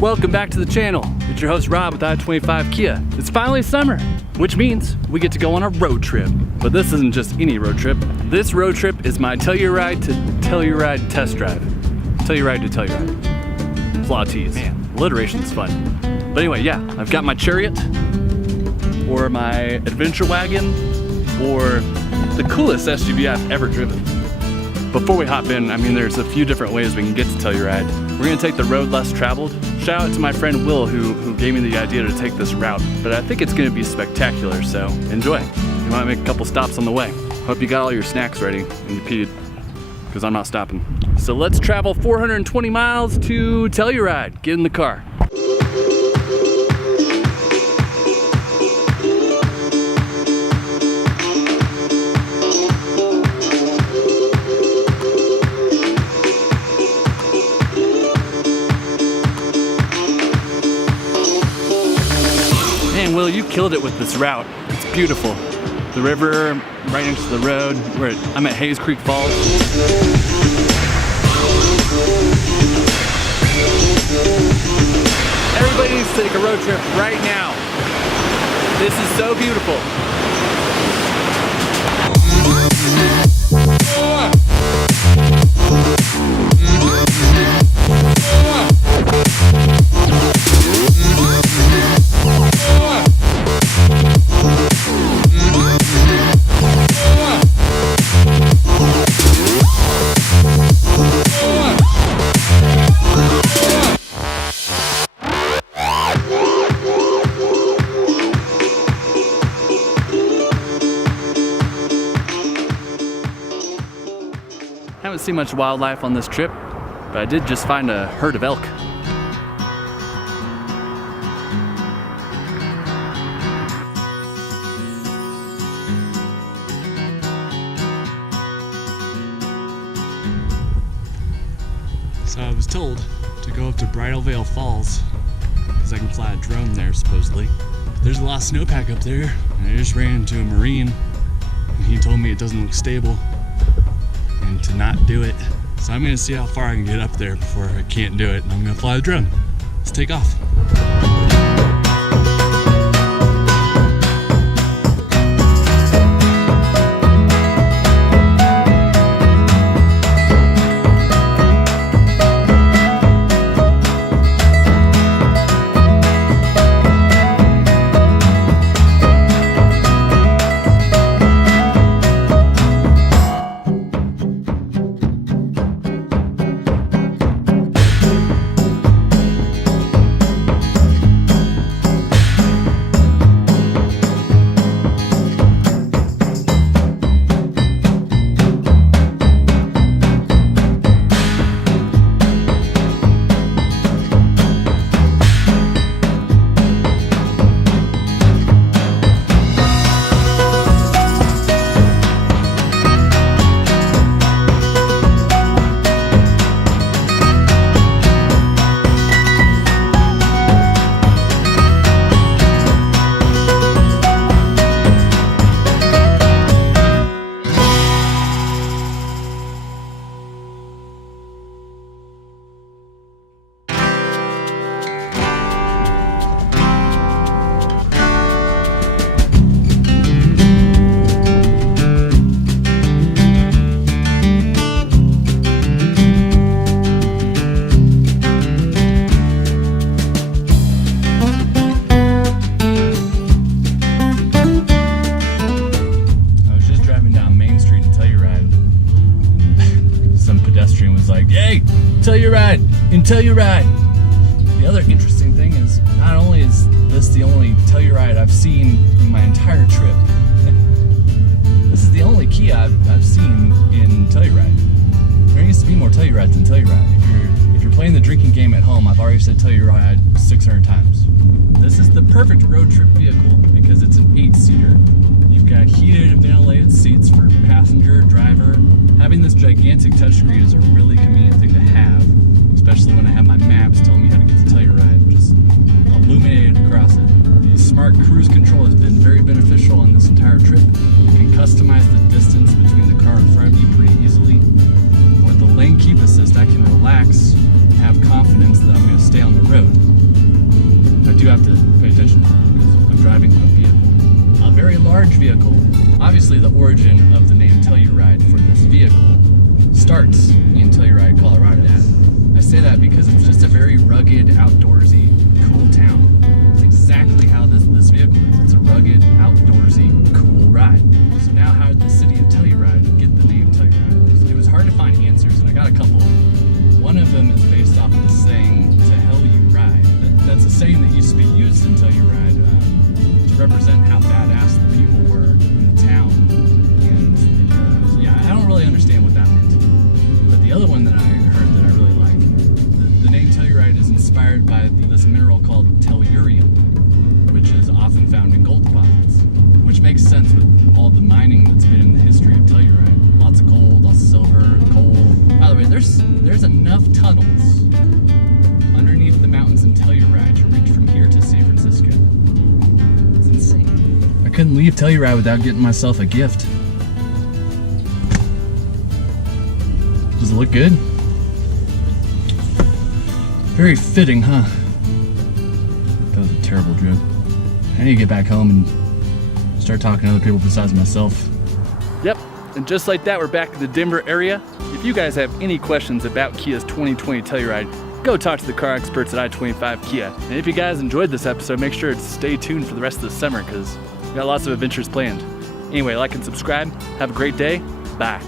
Welcome back to the channel. It's your host Rob with I-25 Kia. It's finally summer, which means we get to go on a road trip. But this isn't just any road trip. This road trip is my Telluride to Telluride test drive. Telluride to Telluride. It's a lot of T's. Man, alliteration's fun. But anyway, yeah, I've got my Chariot, or my adventure wagon, or the coolest SUV I've ever driven. Before we hop in, I mean, there's a few different ways we can get to Telluride. We're gonna take the road less traveled. Shout out to my friend Will who gave me the idea to take this route, but I think it's gonna be spectacular, so enjoy. You might make a couple stops on the way. Hope you got all your snacks ready and you peed, because I'm not stopping. So let's travel 420 miles to Telluride. Get in the car. Man, Will, you killed it with this route. It's beautiful. The river right next to the road. I'm at Hayes Creek Falls. Everybody needs to take a road trip right now. This is so beautiful. I haven't seen much wildlife on this trip, but I did just find a herd of elk. So I was told to go up to Bridal Falls because I can fly a drone there supposedly. But there's a lot of snowpack up there, and I just ran into a Marine and he told me it doesn't look stable and to not do it. So I'm gonna see how far I can get up there before I can't do it, and I'm gonna fly the drone. Let's take off. Telluride, in Telluride. The other interesting thing is, not only is this the only Telluride I've seen in my entire trip, this is the only Kia I've seen in Telluride. There needs to be more Tellurides in Telluride. If you're playing the drinking game at home, I've already said Telluride 600 times. This is the perfect road trip vehicle because it's an 8-seater. You've got heated and ventilated seats for passenger, driver. Having this gigantic touchscreen is a really convenient thing to have, especially when I have my maps telling me how to get to Telluride, which is illuminated across it. The smart cruise control has been very beneficial on this entire trip. You can customize the distance between the car in front of you pretty easily. With the lane keep assist, I can relax and have confidence that I'm going to stay on the road. Obviously, the origin of the name Telluride for this vehicle starts in Telluride, Colorado. I say that because it's just a very rugged, outdoorsy, cool town. It's exactly how this vehicle is. It's a rugged, outdoorsy, cool ride. So now how did the city of Telluride get the name Telluride? It was hard to find answers, and I got a couple. One of them is based off of the saying, "To hell you ride." That's a saying that used to be used in Telluride to represent how badass the people were in the town. And yeah, I don't really understand what that meant. But the other one that I heard that I really like, the name Telluride is inspired by this mineral called tellurium, which is often found in gold deposits, which makes sense with all the mining that's been in the history of Telluride. Lots of gold, lots of silver, coal. By the way, there's enough tunnels underneath the mountains in Telluride to reach from here to San Francisco. It's insane. I couldn't leave Telluride without getting myself a gift. Does it look good? Very fitting, huh? That was a terrible drip. I need to get back home and start talking to other people besides myself. Yep, and just like that, we're back in the Denver area. If you guys have any questions about Kia's 2020 Telluride, go talk to the car experts at I-25 Kia. And if you guys enjoyed this episode, make sure to stay tuned for the rest of the summer because we got lots of adventures planned. Anyway, like and subscribe. Have a great day. Bye.